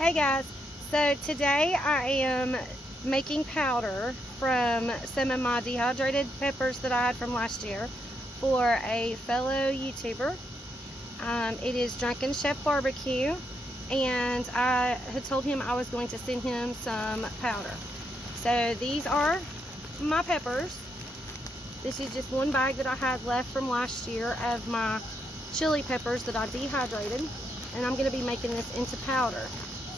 Hey guys, so today I am making powder from some of my dehydrated peppers that I had from last year for a fellow YouTuber. It is Drunken Chef Barbecue, and I had told him I was going to send him some powder. So these are my peppers. This is just one bag that I had left from last year of my chili peppers that I dehydrated, and I'm going to be making this into powder.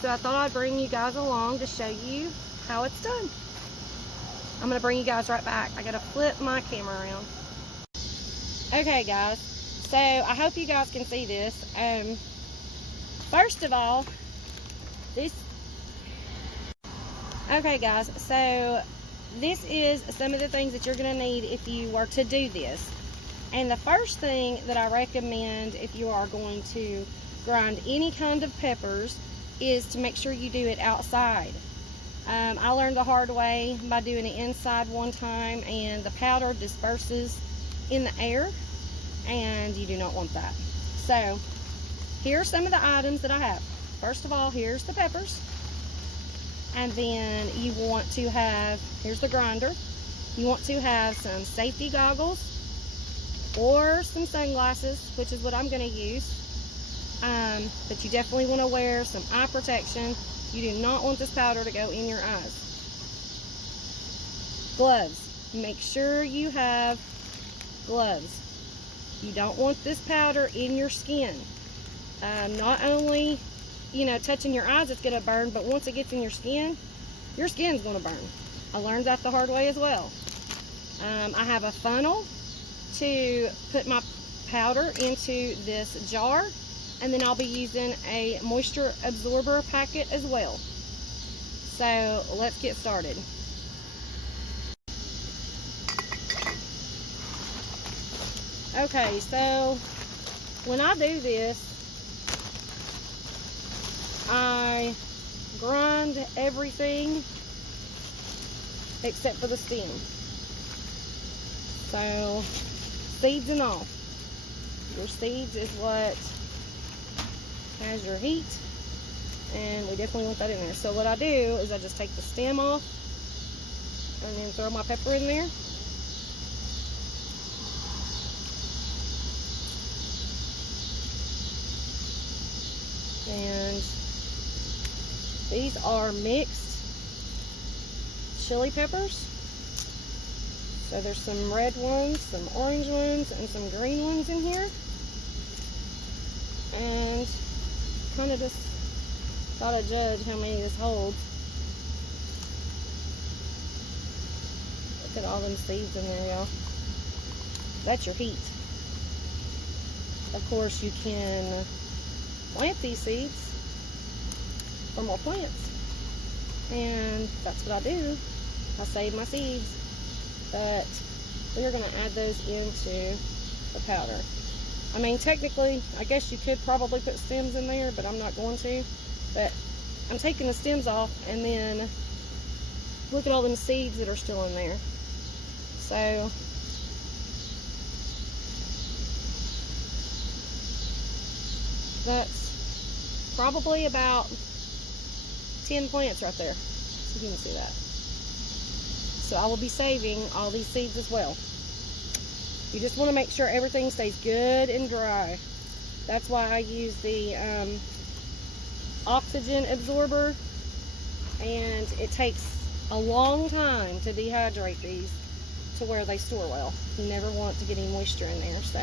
So I thought I'd bring you guys along to show you how it's done. I'm going to bring you guys right back. I got to flip my camera around. Okay guys, so I hope you guys can see this. First of all, okay guys, so this is some of the things that you're going to need if you were to do this. And the first thing that I recommend if you are going to grind any kind of peppers is to make sure you do it outside. I learned the hard way by doing it inside one time, and the powder disperses in the air, and you do not want that. So here are some of the items that I have. First of all, here's the peppers, and then you want to have, here's the grinder. You want to have some safety goggles or some sunglasses, which is what I'm going to use. But you definitely want to wear some eye protection. You do not want this powder to go in your eyes. Gloves. Make sure you have gloves. You don't want this powder in your skin. Not only, touching your eyes, it's going to burn, but once it gets in your skin's going to burn. I learned that the hard way as well. I have a funnel to put my powder into this jar, and then I'll be using a moisture absorber packet as well. So let's get started. Okay, so when I do this, I grind everything except for the stem. So seeds and all. Your seeds is what has your heat, and we definitely want that in there. So what I do is I just take the stem off and then throw my pepper in there. And these are mixed chili peppers. So there's some red ones, some orange ones, and some green ones in here. And kind of just thought I'd judge how many this holds. Look at all them seeds in there, y'all. That's your heat. Of course, you can plant these seeds for more plants, and that's what I do. I save my seeds, but we're going to add those into the powder. I mean, technically, I guess you could probably put stems in there, but I'm not going to. But I'm taking the stems off, and then look at all them seeds that are still in there. So that's probably about 10 plants right there. So you can see that. So I will be saving all these seeds as well. You just want to make sure everything stays good and dry. That's why I use the oxygen absorber, and it takes a long time to dehydrate these to where they store well. You never want to get any moisture in there, so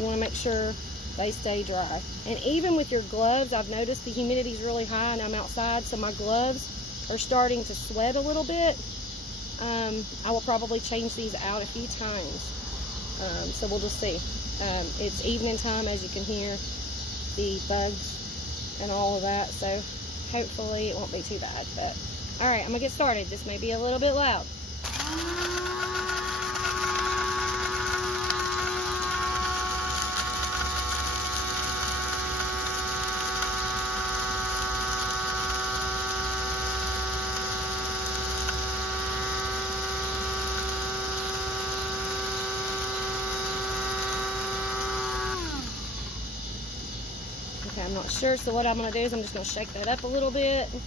you want to make sure they stay dry. And even with your gloves, I've noticed the humidity is really high and I'm outside, so my gloves are starting to sweat a little bit. I will probably change these out a few times. So we'll just see. It's evening time, as you can hear the bugs and all of that, so hopefully it won't be too bad. But all right, I'm gonna get started. This may be a little bit loud. I'm not sure, so what I'm going to do is I'm just going to shake that up a little bit and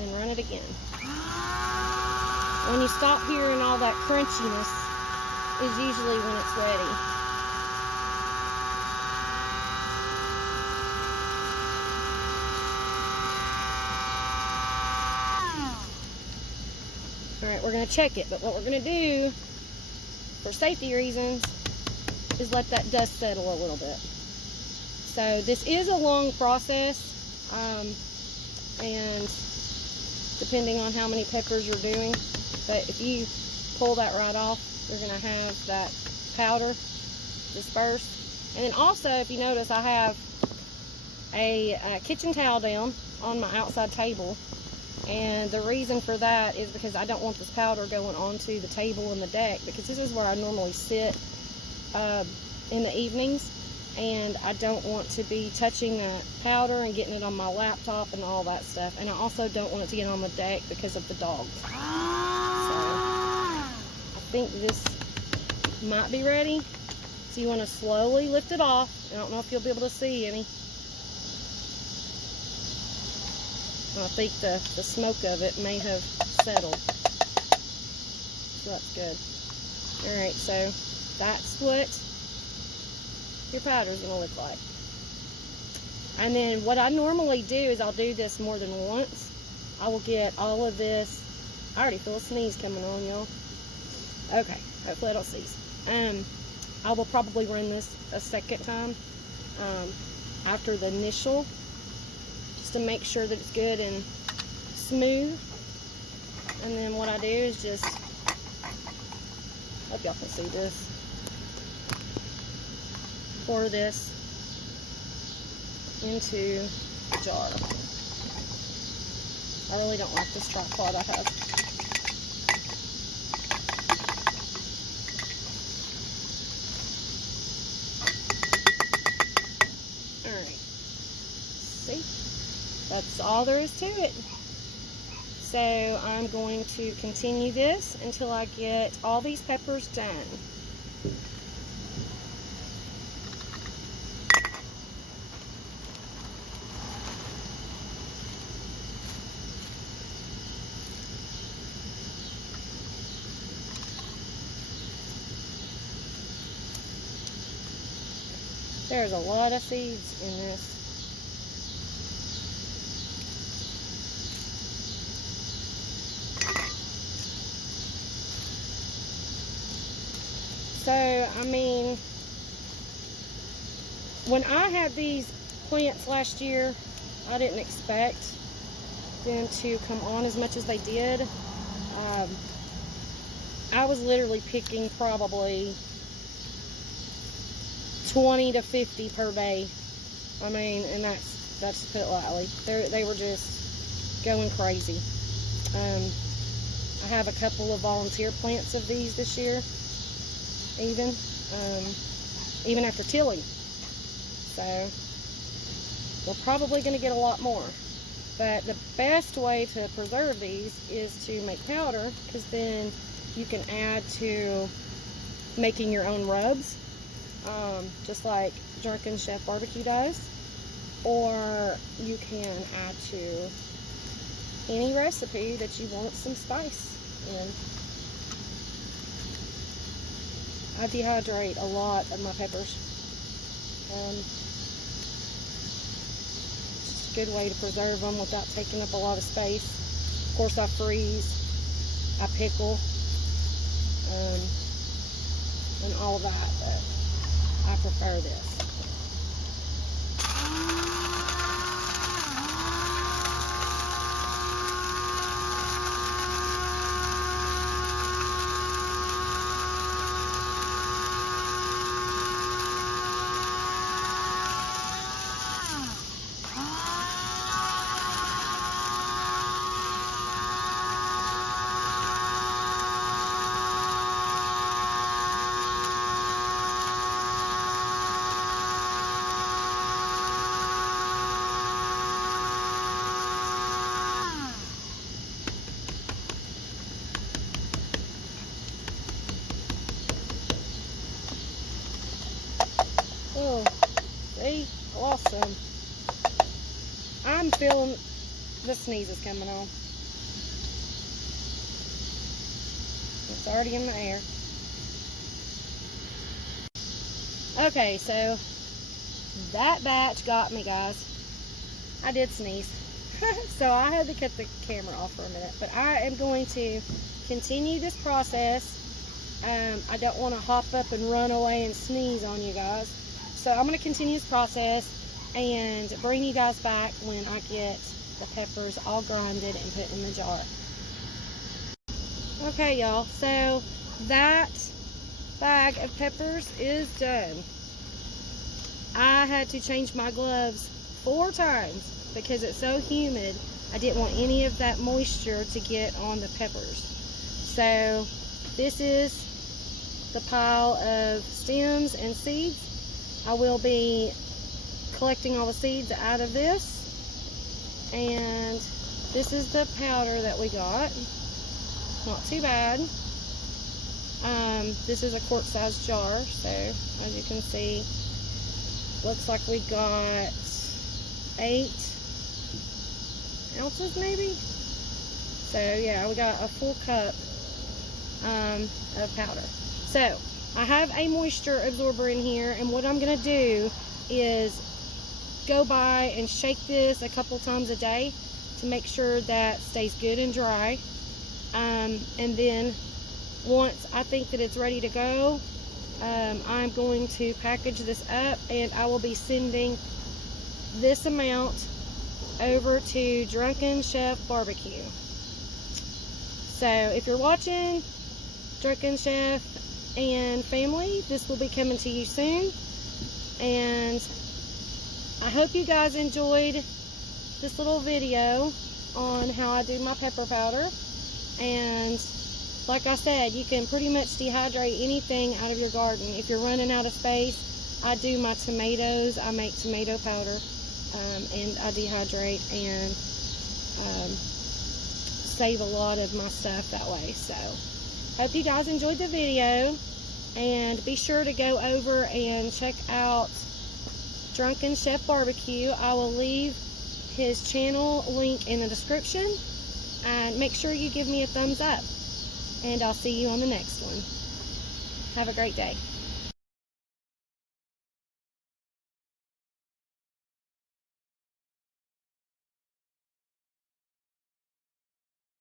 then run it again. When you stop hearing all that crunchiness is usually when it's ready. Alright, we're going to check it, but what we're going to do, for safety reasons, is let that dust settle a little bit. So this is a long process, and depending on how many peppers you're doing, but if you pull that right off, you're going to have that powder dispersed. And then also, if you notice, I have a kitchen towel down on my outside table, and the reason for that is because I don't want this powder going onto the table and the deck, because this is where I normally sit in the evenings, and I don't want to be touching that powder and getting it on my laptop and all that stuff. And I also don't want it to get on the deck because of the dogs. So I think this might be ready. So you want to slowly lift it off. I don't know if you'll be able to see any. I think the smoke of it may have settled. So that's good. Alright, so that's what your powder is going to look like. And then what I normally do is I'll do this more than once. I will get all of this. I already feel a sneeze coming on, y'all. Okay, hopefully I don't sneeze. I will probably run this a second time after the initial, just to make sure that it's good and smooth. And then what I do is just, hope y'all can see this, pour this into the jar. I really don't like this tripod I have. Alright. See? That's all there is to it. So I'm going to continue this until I get all these peppers done. There's a lot of seeds in this. So, I mean, when I had these plants last year, I didn't expect them to come on as much as they did. I was literally picking probably 20 to 50 per day. I mean, and that's to put it lightly. They were just going crazy. I have a couple of volunteer plants of these this year, even after tilling. So we're probably going to get a lot more. But the best way to preserve these is to make powder, because then you can add to making your own rubs. Just like Drunken Chef Barbecue does, or you can add to any recipe that you want some spice in. I dehydrate a lot of my peppers. It's just a good way to preserve them without taking up a lot of space. Of course, I freeze, I pickle, and all that, but I prefer this. the sneeze is coming on. It's already in the air. Okay, so that batch got me, guys. I did sneeze. So I had to cut the camera off for a minute. But I am going to continue this process. I don't want to hop up and run away and sneeze on you guys. So I'm going to continue this process and bring you guys back when I get the peppers all grinded and put in the jar. Okay, y'all, so that bag of peppers is done. I had to change my gloves 4 times because it's so humid. I didn't want any of that moisture to get on the peppers. So this is the pile of stems and seeds. I will be collecting all the seeds out of this, and this is the powder that we got. Not too bad. This is a quart-sized jar, so as you can see, looks like we got 8 ounces maybe. So yeah, we got a full cup of powder. So I have a moisture absorber in here, and what I'm gonna do is go by and shake this a couple times a day to make sure that stays good and dry. And then once I think that it's ready to go, I'm going to package this up, and I will be sending this amount over to Drunken Chef Barbecue. So if you're watching, Drunken Chef and family, this will be coming to you soon. And I hope you guys enjoyed this little video on how I do my pepper powder. And like I said, you can pretty much dehydrate anything out of your garden. If you're running out of space, I do my tomatoes. I make tomato powder, and I dehydrate and save a lot of my stuff that way. So hope you guys enjoyed the video, and be sure to go over and check out Drunken Chef Barbecue. I will leave his channel link in the description, and make sure you give me a thumbs up, and I'll see you on the next one. Have a great day.